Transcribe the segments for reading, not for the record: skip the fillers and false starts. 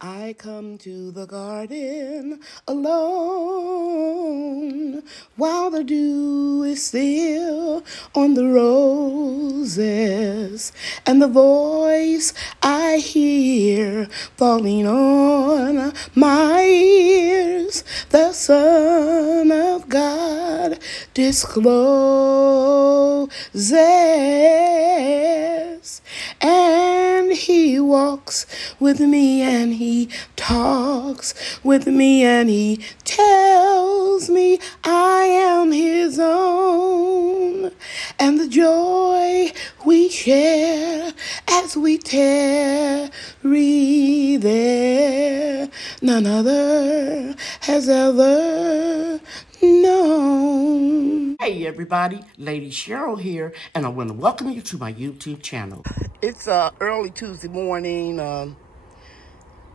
I come to the garden alone while the dew is still on the roses, and the voice I hear falling on my ears, the Son of God discloses, and he walks with me and he talks with me and he tells me I am his own, and the joy we share as we tarry there, none other has ever known. Hey everybody, Lady Cheryl here, and I want to welcome you to my YouTube channel. It's early Tuesday morning.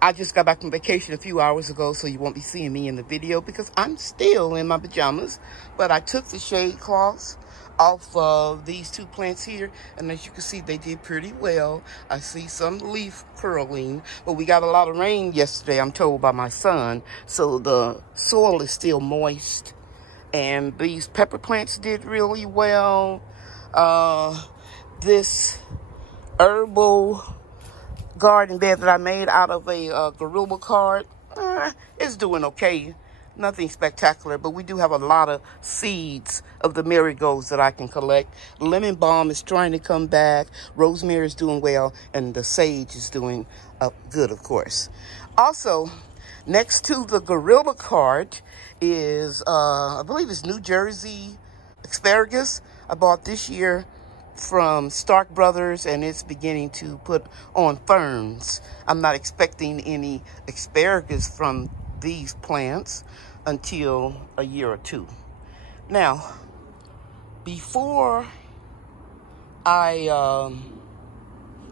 I just got back from vacation a few hours ago, so you won't be seeing me in the video because I'm still in my pajamas. But I took the shade cloths off of these two plants here, and as you can see, they did pretty well. I see some leaf curling, but we got a lot of rain yesterday, I'm told by my son, so the soil is still moist. And these pepper plants did really well. This herbal garden bed that I made out of a gorilla card is doing okay. Nothing spectacular, but we do have a lot of seeds of the marigolds that I can collect. Lemon balm is trying to come back. Rosemary is doing well, and the sage is doing good, of course. Also, next to the gorilla card is, I believe it's New Jersey asparagus. I bought this year from Stark Brothers, and it's beginning to put on ferns. I'm not expecting any asparagus from these plants until a year or two. Now, before I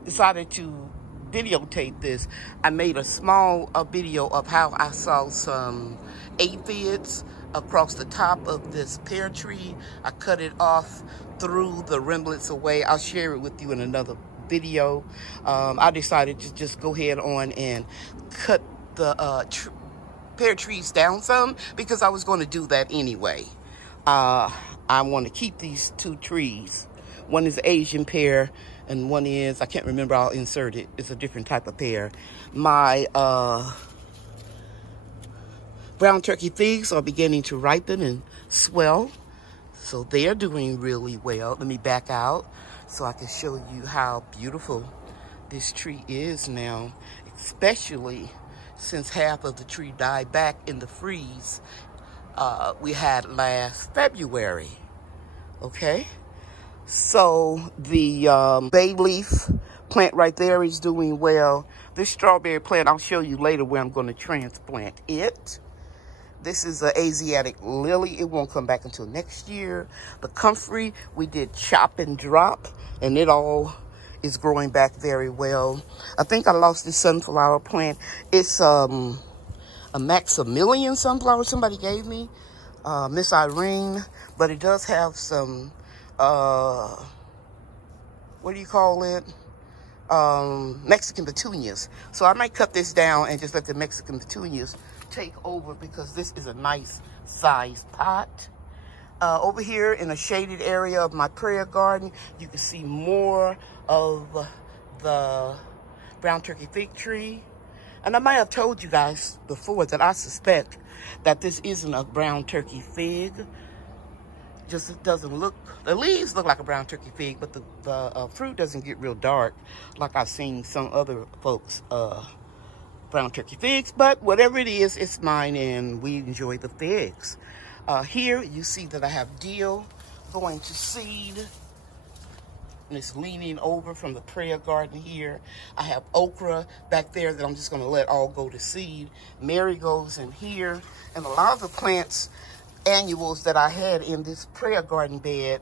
decided to videotape this, I made a small video of how I saw some aphids across the top of this pear tree. I cut it off, threw the remnants away. I'll share it with you in another video. I decided to just go ahead on and cut the pear trees down some because I was going to do that anyway. I want to keep these two trees. One is Asian pear and one is, I can't remember, I'll insert it. It's a different type of pear. My brown turkey figs are beginning to ripen and swell. So they're doing really well. Let me back out so I can show you how beautiful this tree is now, especially since half of the tree died back in the freeze we had last February. Okay? So the bay leaf plant right there is doing well. This strawberry plant, I'll show you later where I'm going to transplant it. This is an Asiatic lily. It won't come back until next year. The comfrey, we did chop and drop, and it all is growing back very well. I think I lost this sunflower plant. It's a Maximilian sunflower somebody gave me, Miss Irene, but it does have some, what do you call it? Mexican petunias. So I might cut this down and just let the Mexican petunias take over because this is a nice sized pot. Over here in a shaded area of my prayer garden, you can see more of the brown turkey fig tree. And I might have told you guys before that I suspect that this isn't a brown turkey fig. Just it doesn't look, the leaves look like a brown turkey fig, but the fruit doesn't get real dark like I've seen some other folks brown turkey figs. But whatever it is, it's mine and we enjoy the figs. Here you see that I have dill going to seed, and it's leaning over from the prayer garden here. I have okra back there that I'm just going to let all go to seed. Marigolds in here, and a lot of the plants, annuals that I had in this prayer garden bed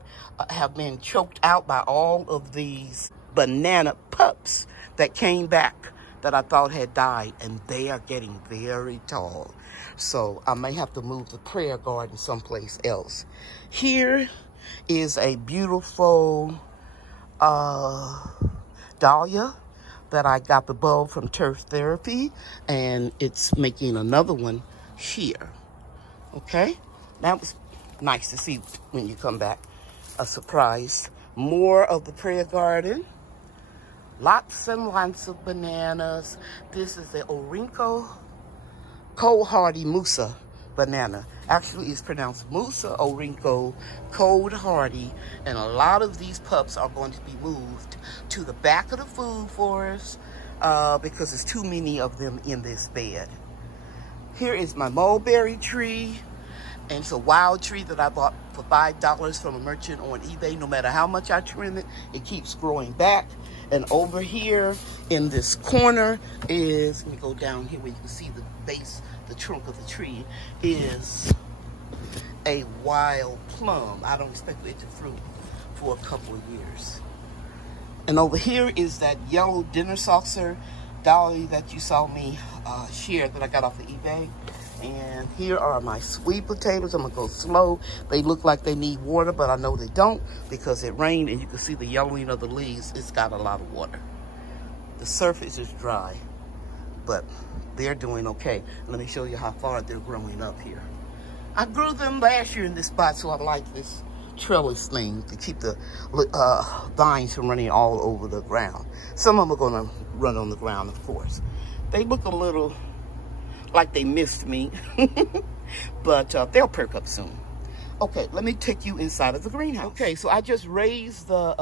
have been choked out by all of these banana pups that came back that I thought had died, and they are getting very tall. So I may have to move the prayer garden someplace else. Here is a beautiful dahlia that I got the bulb from Turf Therapy, and it's making another one here. Okay, that was nice to see when you come back. A surprise. More of the prayer garden. Lots and lots of bananas. This is the Orinco Cold Hardy Musa banana. Actually, it's pronounced Musa Orinco Cold Hardy, and a lot of these pups are going to be moved to the back of the food forest because there's too many of them in this bed. Here is my mulberry tree, and it's a wild tree that I bought for $5 from a merchant on eBay. No matter how much I trim it, it keeps growing back. And over here in this corner is, let me go down here where you can see the base, the trunk of the tree, is a wild plum. I don't expect it to fruit for a couple of years. And over here is that yellow dinner saucer dolly that you saw me share that I got off of eBay. And here are my sweet potatoes. I'm gonna go slow. They look like they need water, but I know they don't because it rained, and you can see the yellowing of the leaves. It's got a lot of water. The surface is dry, but they're doing okay. Let me show you how far they're growing up here. I grew them last year in this spot, so I like this trellis thing to keep the vines from running all over the ground. Some of them are gonna run on the ground, of course. They look a little like they missed me, but they'll perk up soon. Okay, let me take you inside of the greenhouse. Okay, so I just raised the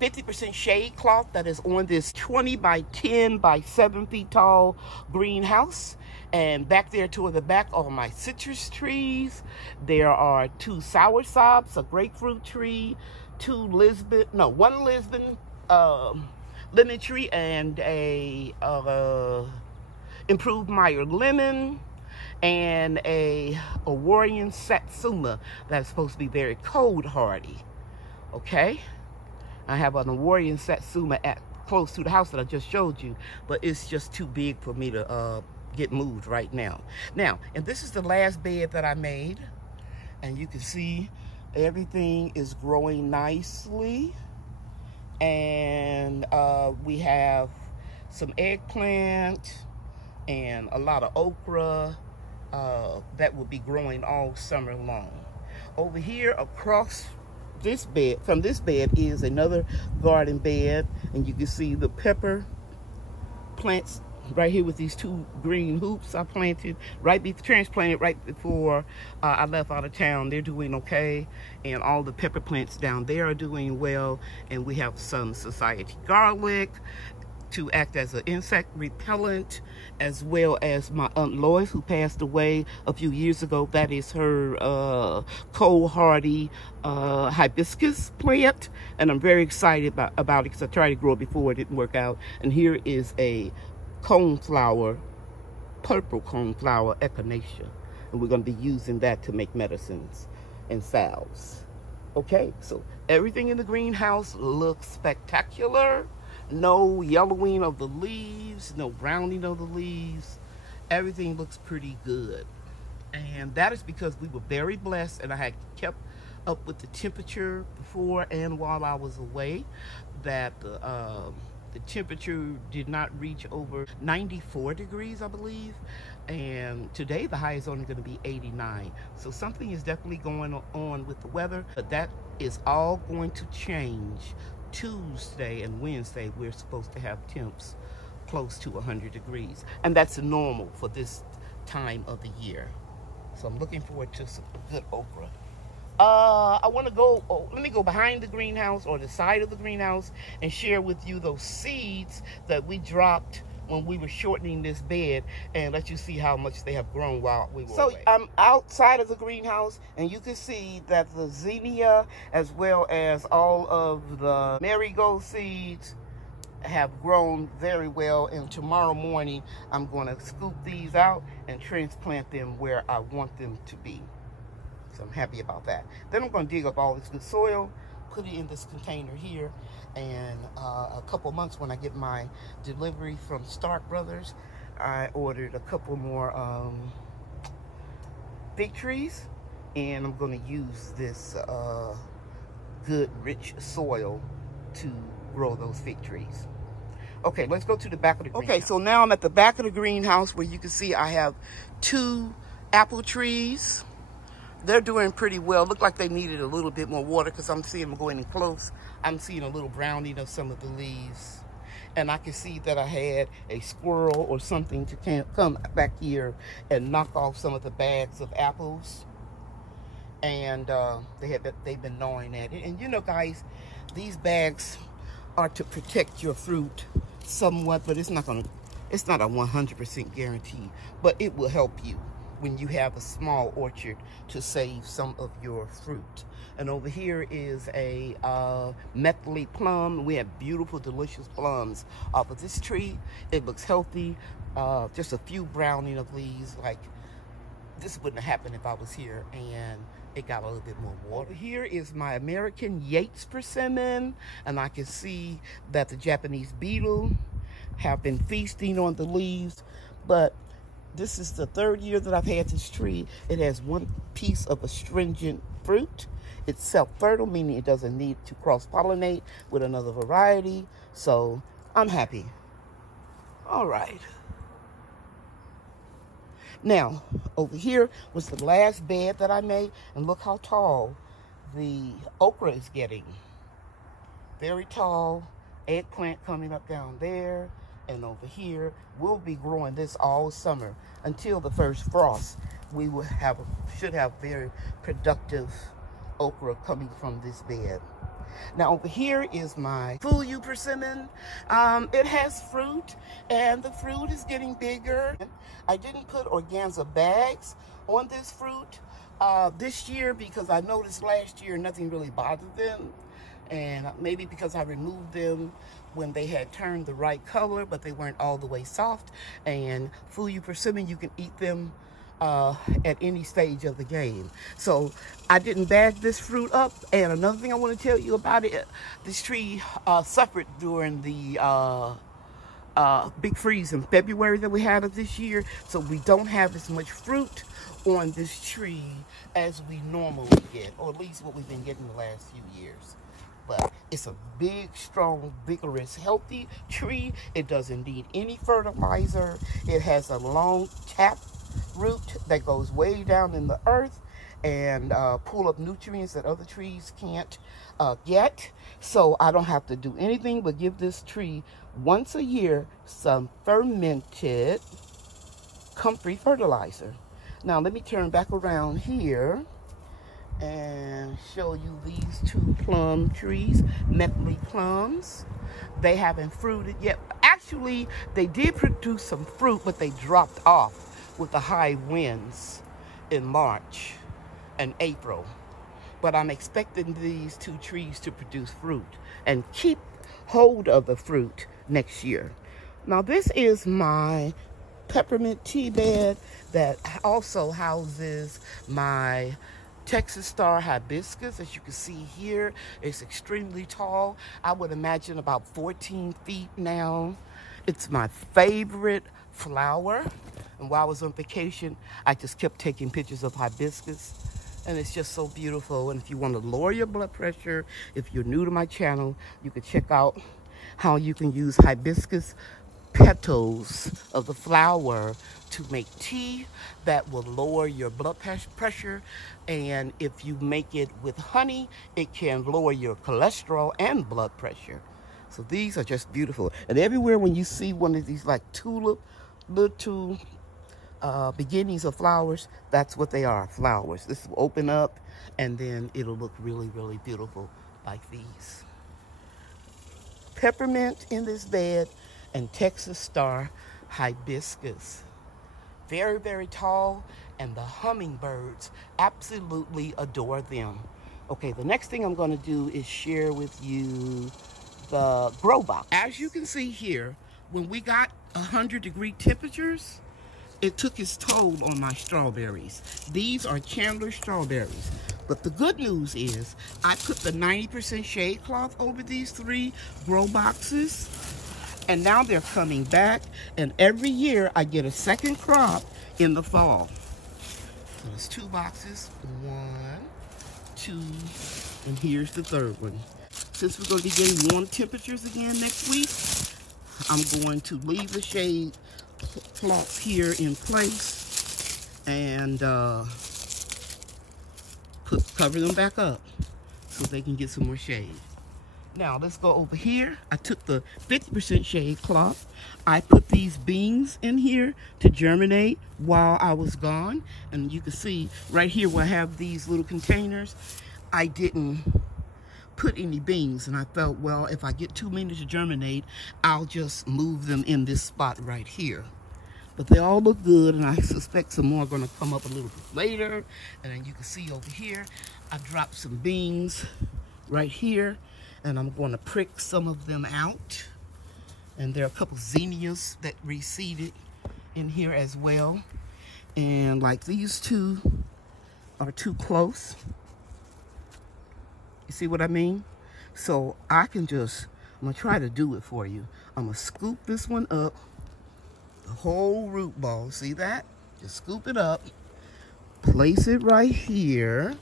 50% shade cloth that is on this 20 by 10 by 7 feet tall greenhouse. And back there toward the back are my citrus trees. There are 2 soursops, a grapefruit tree, one Lisbon lemon tree, and a improved Meyer lemon, and a Miho Satsuma that's supposed to be very cold hardy. Okay, I have an Miho Satsuma close to the house that I just showed you, but it's just too big for me to get moved right now. And this is the last bed that I made, and you can see everything is growing nicely, and we have some eggplant and a lot of okra that will be growing all summer long. Over here across this bed, from this bed, is another garden bed, and you can see the pepper plants right here with these 2 green hoops I planted transplanted right before I left out of town. They're doing okay, and all the pepper plants down there are doing well. And we have some society garlic to act as an insect repellent, as well as my Aunt Lois, who passed away a few years ago. That is her cold hardy hibiscus plant, and I'm very excited about it because I tried to grow it before, it didn't work out. And here is a coneflower, purple coneflower echinacea, and we're going to be using that to make medicines and salves. Okay, so everything in the greenhouse looks spectacular. No yellowing of the leaves, no browning of the leaves. Everything looks pretty good. And that is because we were very blessed, and I had kept up with the temperature before and while I was away, that the temperature did not reach over 94 degrees, I believe. And today the high is only going to be 89. So something is definitely going on with the weather, but that is all going to change. Tuesday and Wednesday, we're supposed to have temps close to 100 degrees. And that's normal for this time of the year. So I'm looking forward to some good okra. I want to go, let me go behind the greenhouse, or the side of the greenhouse, and share with you those seeds that we dropped when we were shortening this bed, and let you see how much they have grown while we were away. I'm outside of the greenhouse, and you can see that the zinnia, as well as all of the marigold seeds, have grown very well. And tomorrow morning, I'm going to scoop these out and transplant them where I want them to be. So I'm happy about that. Then I'm going to dig up all this good soil, put it in this container here, and a couple months when I get my delivery from Stark Brothers, I ordered a couple more fig trees, and I'm going to use this good rich soil to grow those fig trees. Okay, let's go to the back of the greenhouse. Okay, so now I'm at the back of the greenhouse where you can see I have 2 apple trees. They're doing pretty well. Look like they needed a little bit more water because I'm seeing them going in close. I'm seeing a little browning of some of the leaves. And I can see that I had a squirrel or something to come back here and knock off some of the bags of apples. And they've been gnawing at it. And you know, guys, these bags are to protect your fruit somewhat, but it's not a 100% guarantee, but it will help you when you have a small orchard to save some of your fruit. And over here is a methylated plum. We have beautiful, delicious plums off of this tree. It looks healthy. Just a few browning of leaves. Like, this wouldn't have happened if I was here, and it got a little bit more water. Over here is my American Yates persimmon, and I can see that the Japanese beetle have been feasting on the leaves, but this is the 3rd year that I've had this tree. It has 1 piece of astringent fruit. It's self-fertile, meaning it doesn't need to cross-pollinate with another variety, so I'm happy. All right. Now, over here was the last bed that I made, and look how tall the okra is getting. Very tall. Eggplant coming up down there, and over here. We'll be growing this all summer until the first frost. We will should have very productive okra coming from this bed. Now over here is my Fuyu persimmon. It has fruit, and the fruit is getting bigger. I didn't put organza bags on this fruit this year because I noticed last year nothing really bothered them, and maybe because I removed them when they had turned the right color, but they weren't all the way soft. And Fuyu persimmon, you can eat them at any stage of the game. So I didn't bag this fruit up. And another thing I want to tell you about it, this tree suffered during the big freeze in February that we had of this year. So we don't have as much fruit on this tree as we normally get, or at least what we've been getting the last few years. But it's a big, strong, vigorous, healthy tree. It doesn't need any fertilizer. It has a long tap root that goes way down in the earth and pull up nutrients that other trees can't get. So I don't have to do anything but give this tree once a year some fermented comfrey fertilizer. Now let me turn back around here and show you these 2 plum trees, methylated plums. They haven't fruited yet. Actually, they did produce some fruit, but they dropped off with the high winds in March and April. But I'm expecting these 2 trees to produce fruit and keep hold of the fruit next year. Now this is my peppermint tea bed that also houses my Texas Star hibiscus. As you can see here, it's extremely tall. I would imagine about 14 feet now. It's my favorite flower. And while I was on vacation, I just kept taking pictures of hibiscus. And it's just so beautiful. And if you want to lower your blood pressure, if you're new to my channel, you can check out how you can use hibiscus petals of the flower to make tea that will lower your blood pressure. And if you make it with honey, it can lower your cholesterol and blood pressure. So these are just beautiful. And everywhere when you see one of these like tulip, little beginnings of flowers, that's what they are, flowers. This will open up and then it'll look really, really beautiful like these. Peppermint in this bed and Texas Star hibiscus. Very, very tall, and the hummingbirds absolutely adore them. Okay, the next thing I'm going to do is share with you the grow box. As you can see here, when we got 100-degree temperatures, it took its toll on my strawberries. These are Chandler strawberries. But the good news is I put the 90% shade cloth over these 3 grow boxes, and now they're coming back, and every year I get a second crop in the fall. So there's 2 boxes, 1, 2, and here's the 3rd one. Since we're going to be getting warm temperatures again next week, I'm going to leave the shade cloth here in place and cover them back up so they can get some more shade. Now let's go over here. I took the 50% shade cloth. I put these beans in here to germinate while I was gone. And you can see right here where I have these little containers, I didn't put any beans. And I felt, well, if I get too many to germinate, I'll just move them in this spot right here. But they all look good, and I suspect some more are going to come up a little bit later. And then you can see over here, I dropped some beans right here. And I'm going to prick some of them out. And there are a couple zinnias that reseeded in here as well. And like these two are too close. You see what I mean? So I can just, I'm going to try to do it for you. I'm going to scoop this one up. The whole root ball, see that? Just scoop it up. Place it right here.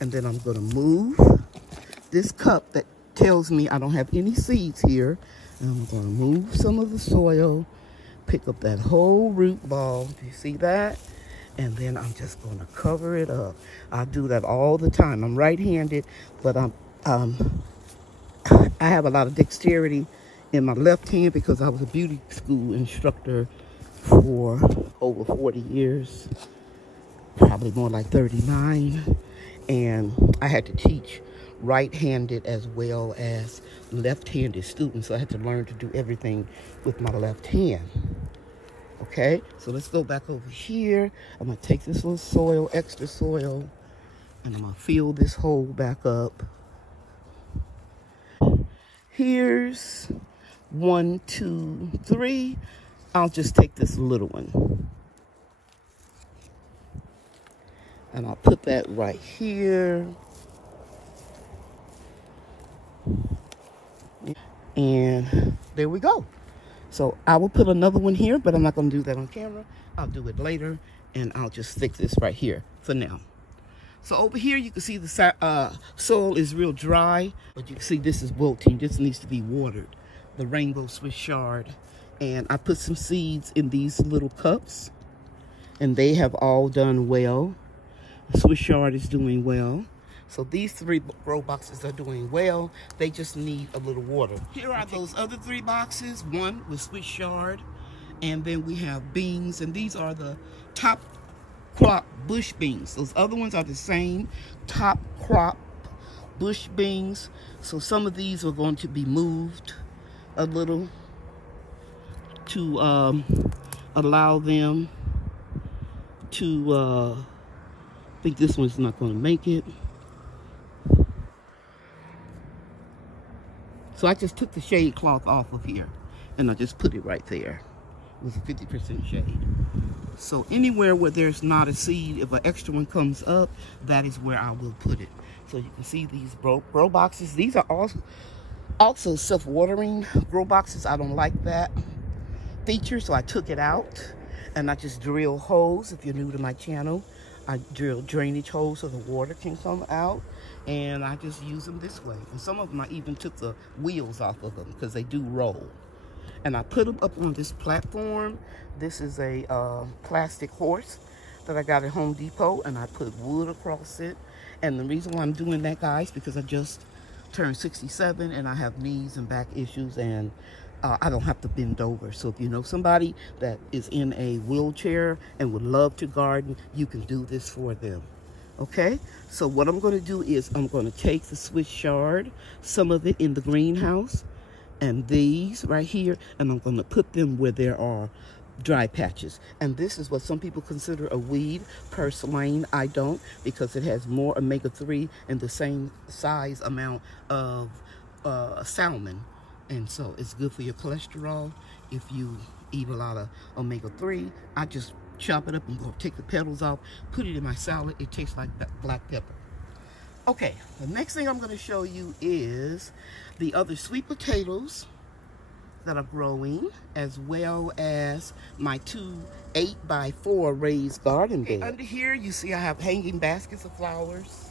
And then I'm going to move this cup that tells me I don't have any seeds here. And I'm going to move some of the soil, pick up that whole root ball. Do you see that? And then I'm just going to cover it up. I do that all the time. I'm right-handed, but I have a lot of dexterity in my left hand because I was a beauty school instructor for over 40 years, probably more like 39. And I had to teach right-handed as well as left-handed students. So I had to learn to do everything with my left hand. Okay, so let's go back over here. I'm going to take this little soil, extra soil, and I'm going to fill this hole back up. Here's 1, 2, 3. I'll just take this little one. And I'll put that right here. And there we go. So I will put another one here, but I'm not going to do that on camera. I'll do it later, and I'll just stick this right here for now. So over here, you can see the soil is real dry, but you can see this is wilting. This needs to be watered. The rainbow Swiss chard. And I put some seeds in these little cups, and they have all done well. The Swiss chard is doing well. So these 3 grow boxes are doing well. They just need a little water. Here are those other 3 boxes. One with Swiss chard, and then we have beans, and these are the top crop bush beans. Those other ones are the same top crop bush beans. So some of these are going to be moved a little to allow them to, I think this one's not going to make it. So I just took the shade cloth off of here and I just put it right there. It was a 50% shade. So anywhere where there's not a seed, if an extra one comes up, that is where I will put it. So you can see these grow boxes. These are also self-watering grow boxes. I don't like that feature, so I took it out. And I just drill holes. If you're new to my channel, I drill drainage holes so the water can come out. And I just use them this way. And some of them, I even took the wheels off of them because they do roll. And I put them up on this platform. This is a plastic horse that I got at Home Depot, and I put wood across it. And the reason why I'm doing that, guys, because I just turned 67 and I have knees and back issues, and I don't have to bend over. So if you know somebody that is in a wheelchair and would love to garden, you can do this for them. Okay, so what I'm going to do is I'm going to take the Swiss chard, some of it in the greenhouse, and these right here, and I'm going to put them where there are dry patches. And this is what some people consider a weed, purslane. I don't, because it has more omega-3 and the same size amount of salmon. And so it's good for your cholesterol if you eat a lot of omega-3. I just chop it up and go take the petals off, put it in my salad. It tastes like black pepper. Okay, the next thing I'm going to show you is the other sweet potatoes that are growing, as well as my 2 8x4 raised garden beds. Under here, you see I have hanging baskets of flowers,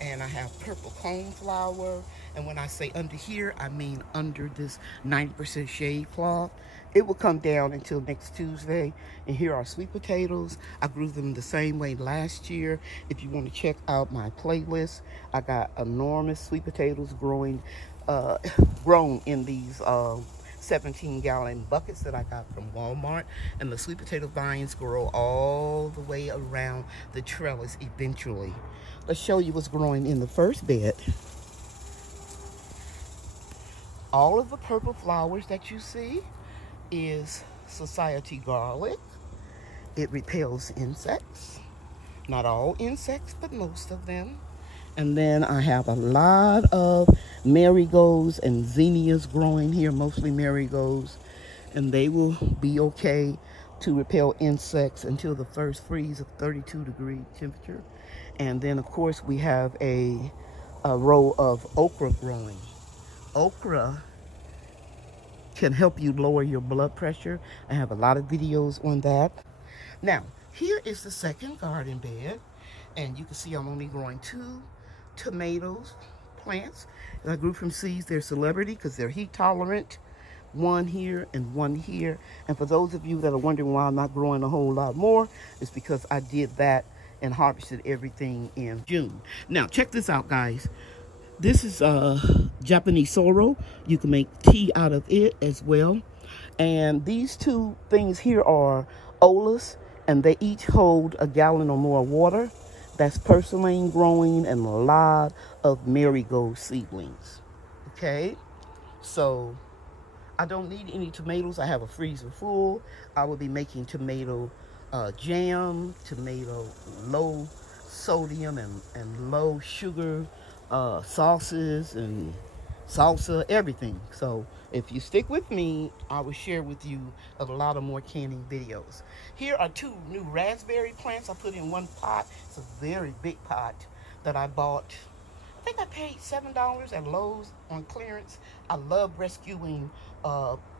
and I have purple coneflower, And when I say under here, I mean under this 90% shade cloth. It will come down until next Tuesday. And here are sweet potatoes. I grew them the same way last year. If you want to check out my playlist, I got enormous sweet potatoes grown in these 17-gallon buckets that I got from Walmart. And the sweet potato vines grow all the way around the trellis eventually. Let's show you what's growing in the first bed. All of the purple flowers that you see is society garlic. It repels insects. Not all insects, but most of them. And then I have a lot of marigolds and zinnias growing here, mostly marigolds. And they will be okay to repel insects until the first freeze of 32-degree temperature. And then, of course, we have a row of okra growing. Okra can help you lower your blood pressure. I have a lot of videos on that. Now, here is the second garden bed. And you can see I'm only growing 2 tomatoes plants. And I grew from seeds. They're celebrity because they're heat tolerant. One here and one here. And for those of you that are wondering why I'm not growing a whole lot more, it's because I did that and harvested everything in June. Now, check this out, guys. This is Japanese sorrel. You can make tea out of it as well. And these 2 things here are olas, and they each hold a gallon or more of water. That's purslane growing and a lot of marigold seedlings. Okay, so I don't need any tomatoes. I have a freezer full. I will be making tomato jam, tomato low sodium and low sugar sauces and salsa, everything. So if you stick with me, I will share with you a lot of more canning videos. Here are 2 new raspberry plants I put in one pot. It's a very big pot that I bought. I think I paid $7 at Lowe's on clearance. I love rescuing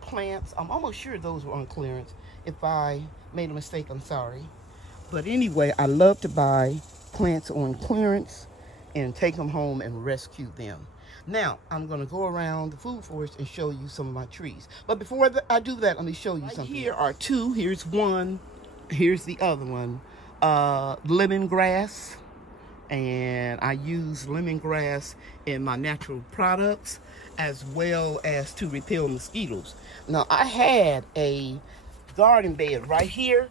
plants. I'm almost sure those were on clearance. If I made a mistake, I'm sorry. But anyway, I love to buy plants on clearance and take them home and rescue them. Now, I'm going to go around the food forest and show you some of my trees. But before I do that, let me show you something. Here are 2. Here's one. Here's the other one. Lemongrass. And I use lemongrass in my natural products as well as to repel mosquitoes. Now, I had a garden bed right here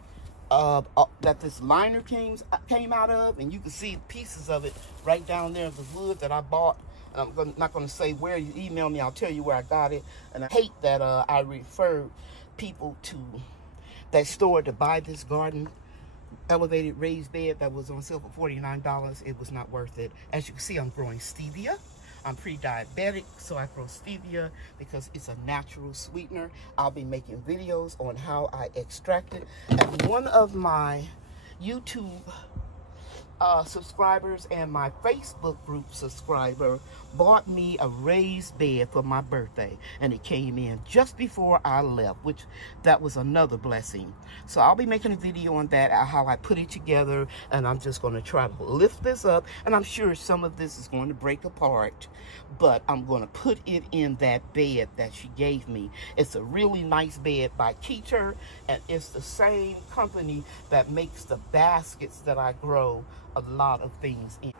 that this liner came out of, and you can see pieces of it right down there, the wood that I bought. And I'm not going to say where. You email me, I'll tell you where I got it. And I hate that I refer people to that store to buy this garden elevated raised bed that was on sale for $49. It was not worth it. As you can see, I'm growing stevia. I'm pre-diabetic, so I grow stevia because it's a natural sweetener. I'll be making videos on how I extract it. And one of my YouTube subscribers and my Facebook group subscriber bought me a raised bed for my birthday, and it came in just before I left, which that was another blessing. So I'll be making a video on that, how I put it together, and I'm just going to try to lift this up, and I'm sure some of this is going to break apart, but I'm going to put it in that bed that she gave me. It's a really nice bed by Keter, and it's the same company that makes the baskets that I grow a lot of things in.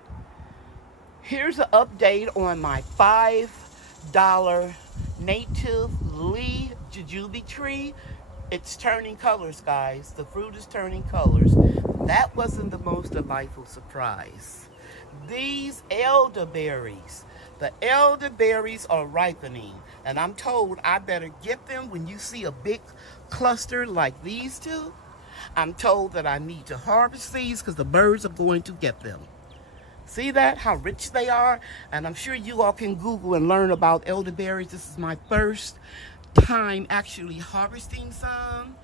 Here's an update on my $5 native Lee jujube tree. It's turning colors, guys. The fruit is turning colors. That wasn't the most delightful surprise. These elderberries, the elderberries are ripening, and I'm told I better get them when you see a big cluster like these 2. I'm told that I need to harvest these because the birds are going to get them. See that? How rich they are? And I'm sure you all can Google and learn about elderberries. This is my first time actually harvesting some.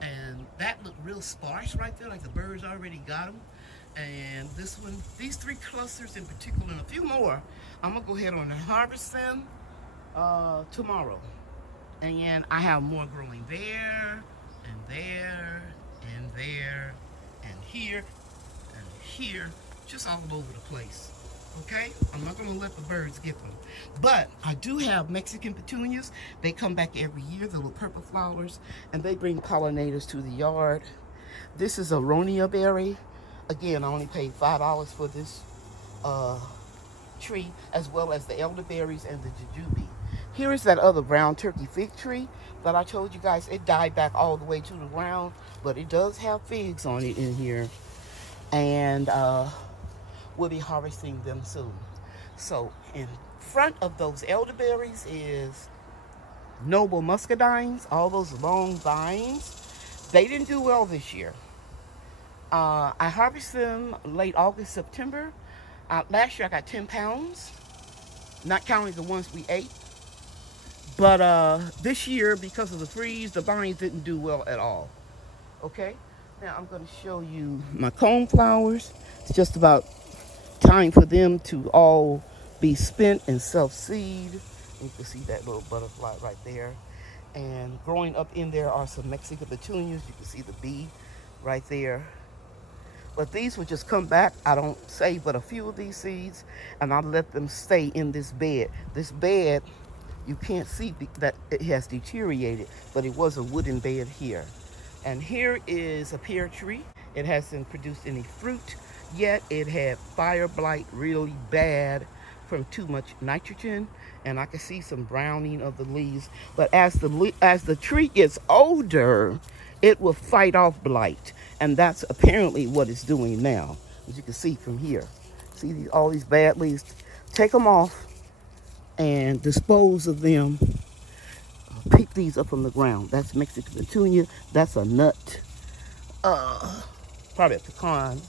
And that looked real sparse right there, like the birds already got them. And this one, these 3 clusters in particular, and a few more, I'm going to go ahead on and harvest them tomorrow. And I have more growing there, and there, and here, just all over the place. Okay, I'm not going to let the birds get them. But I do have Mexican petunias. They come back every year, the little purple flowers, and they bring pollinators to the yard. This is a Ronia berry. Again, I only paid $5 for this tree, as well as the elderberries and the jujube. Here is that other brown turkey fig tree that I told you guys. It died back all the way to the ground, but it does have figs on it in here. And we'll be harvesting them soon. So in front of those elderberries is noble muscadines, all those long vines. They didn't do well this year. I harvested them late August, September. Last year I got 10 pounds, not counting the ones we ate. But this year, because of the freeze, the vines didn't do well at all. Okay, now I'm going to show you my coneflowers. It's just about time for them to all be spent and self-seed. You can see that little butterfly right there. And growing up in there are some Mexican petunias. You can see the bee right there. But these will just come back. I don't save but a few of these seeds, and I'll let them stay in this bed. This bed, you can't see that it has deteriorated, but it was a wooden bed here. And here is a pear tree. It hasn't produced any fruit yet. It had fire blight really bad from too much nitrogen, and I can see some browning of the leaves. But as the tree gets older, it will fight off blight, and that's apparently what it's doing now, as you can see from here. See all these bad leaves? Take them off and dispose of them. Pick these up from the ground. That's Mexican petunia. That's a nut, probably a pecan.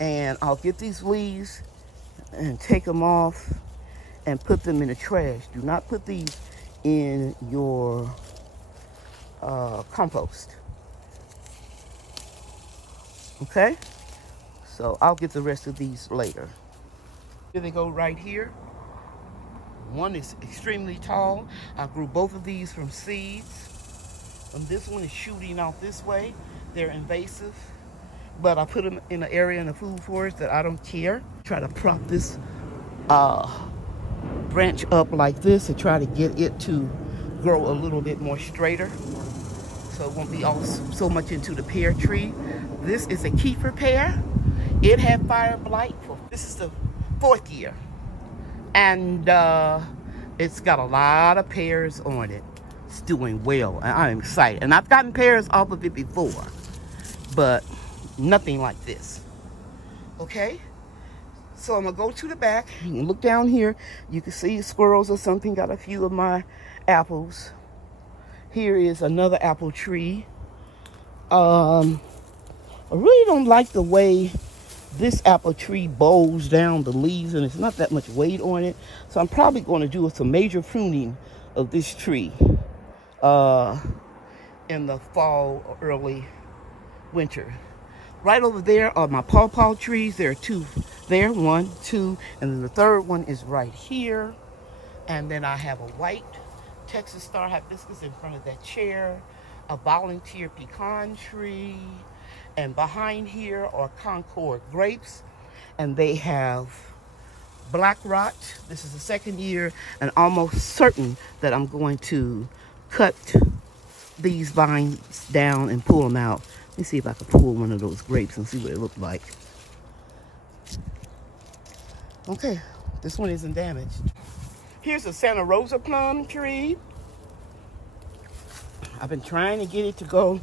And I'll get these leaves and take them off and put them in the trash. Do not put these in your compost. Okay? So I'll get the rest of these later. Here they go right here. One is extremely tall. I grew both of these from seeds. And this one is shooting out this way. They're invasive. But I put them in an area in the food forest that I don't care. Try to prop this branch up like this and try to get it to grow a little bit more straighter, so it won't be all so much into the pear tree. This is a Keter pear. It had fire blight. This is the 4th year. And it's got a lot of pears on it. It's doing well, and I'm excited. And I've gotten pears off of it before, but nothing like this. Okay? So I'm going to go to the back. You can look down here. You can see squirrels or something got a few of my apples. Here is another apple tree. I really don't like the way this apple tree bows down the leaves, and it's not that much weight on it. So I'm probably going to do some major pruning of this tree in the fall or early winter. Right over there are my pawpaw trees. There are 2 there, 1, 2, and then the 3rd one is right here. And then I have a white Texas star hibiscus in front of that chair, a volunteer pecan tree, and behind here are Concord grapes, and they have black rot. This is the 2nd year, and almost certain that I'm going to cut these vines down and pull them out. Let me see if I can pull one of those grapes and see what it looked like. Okay, this one isn't damaged. Here's a Santa Rosa plum tree. I've been trying to get it to go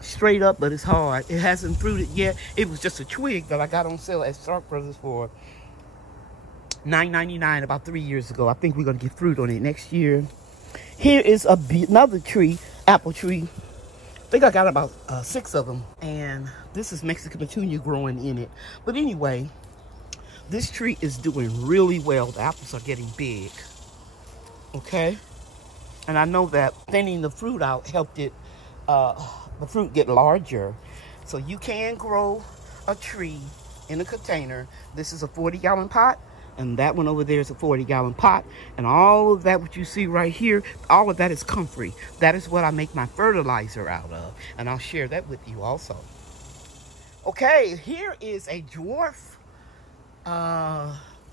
straight up, but it's hard. It hasn't fruited yet. It was just a twig that I got on sale at Stark Brothers for $9.99 about 3 years ago. I think we're going to get fruit on it next year. Here is another tree, apple tree. I think I got about 6 of them. And this is Mexican petunia growing in it. But anyway, this tree is doing really well. The apples are getting big. Okay? And I know that thinning the fruit out helped it, the fruit get larger. So you can grow a tree in a container. This is a 40-gallon pot. And that one over there is a 40-gallon pot. And all of that, what you see right here, all of that is comfrey. That is what I make my fertilizer out of. And I'll share that with you also. Okay, here is a dwarf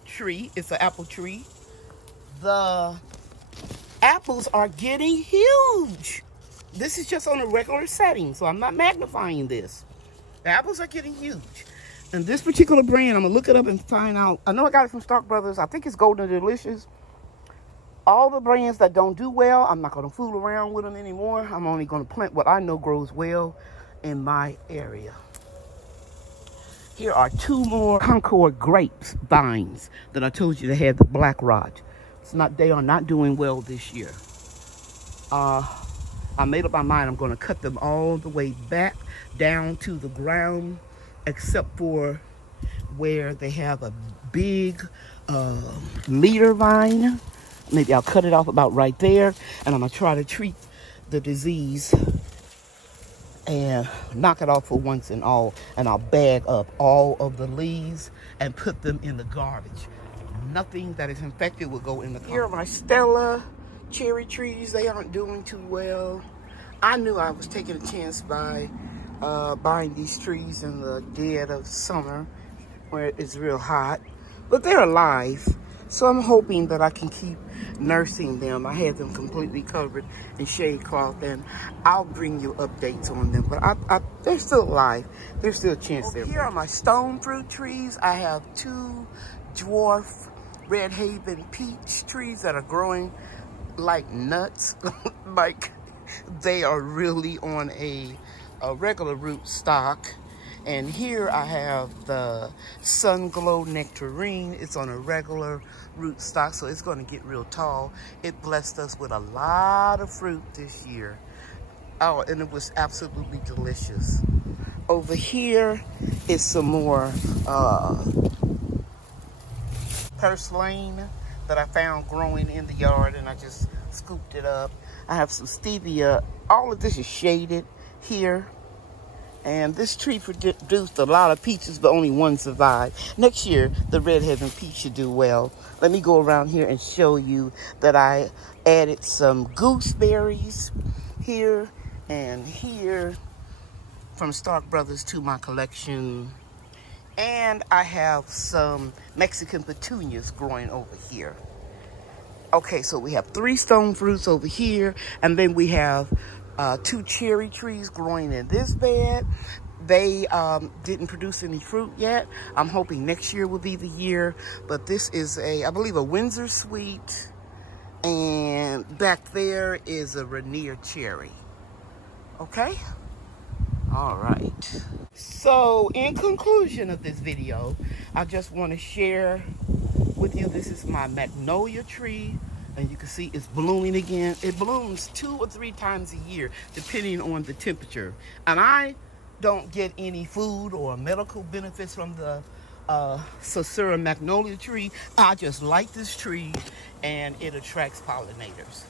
tree. It's an apple tree. The apples are getting huge. This is just on a regular setting, so I'm not magnifying this. The apples are getting huge. And this particular brand, I'm going to look it up and find out. I know I got it from Stark Brothers. I think it's Golden Delicious. All the brands that don't do well, I'm not going to fool around with them anymore. I'm only going to plant what I know grows well in my area. Here are 2 more Concord grapes vines that I told you they had the black rot. They are not doing well this year. I made up my mind I'm going to cut them all the way back down to the ground, except for where they have a big leader vine. Maybe I'll cut it off about right there, and I'm going to try to treat the disease and knock it off for once and all, and I'll bag up all of the leaves and put them in the garbage. Nothing that is infected will go in the garbage. Here are my Stella cherry trees. They aren't doing too well. I knew I was taking a chance by buying these trees in the dead of summer where it's real hot, but they're alive. So I'm hoping that I can keep nursing them. I had them completely covered in shade cloth, and I'll bring you updates on them. But they're still alive. There's still a chance there. Here are my stone fruit trees. I have 2 dwarf Red Haven peach trees that are growing like nuts. Like they are really on a regular root stock. And here I have the Sun Glow Nectarine. It's on a regular root stock, so it's going to get real tall. It blessed us with a lot of fruit this year. Oh, and it was absolutely delicious. Over here is some more purslane that I found growing in the yard, and I just scooped it up. I have some stevia. All of this is shaded here. And this tree produced a lot of peaches, but only 1 survived. Next year, the Red Heaven peach should do well. Let me go around here and show you that I added some gooseberries here and here from Stark Brothers to my collection. And I have some Mexican petunias growing over here. Okay, so we have 3 stone fruits over here, and then we have 2 cherry trees growing in this bed. They didn't produce any fruit yet. I'm hoping next year will be the year. But this is I believe a Windsor Sweet. And back there is a Rainier cherry. Okay? All right. So in conclusion of this video, I just want to share with you, this is my magnolia tree. And you can see it's blooming again. It blooms 2 or 3 times a year, depending on the temperature. And I don't get any food or medical benefits from the Satsuma magnolia tree. I just like this tree, and it attracts pollinators.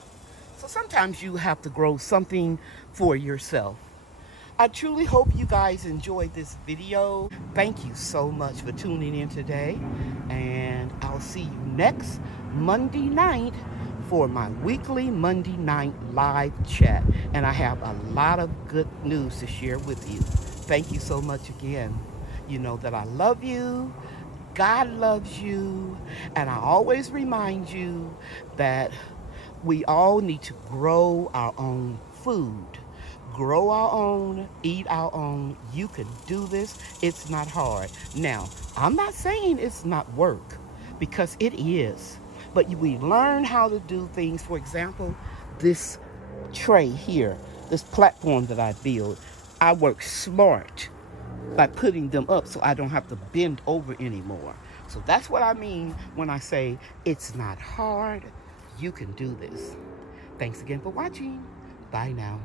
So sometimes you have to grow something for yourself. I truly hope you guys enjoyed this video. Thank you so much for tuning in today. And I'll see you next Monday night for my weekly Monday night live chat. And I have a lot of good news to share with you. Thank you so much again. You know that I love you. God loves you. And I always remind you that we all need to grow our own food. Grow our own, eat our own. You can do this. It's not hard. Now, I'm not saying it's not work, because it is. But we learn how to do things. For example, this tray here, this platform that I build, I work smart by putting them up so I don't have to bend over anymore. So that's what I mean when I say it's not hard. You can do this. Thanks again for watching. Bye now.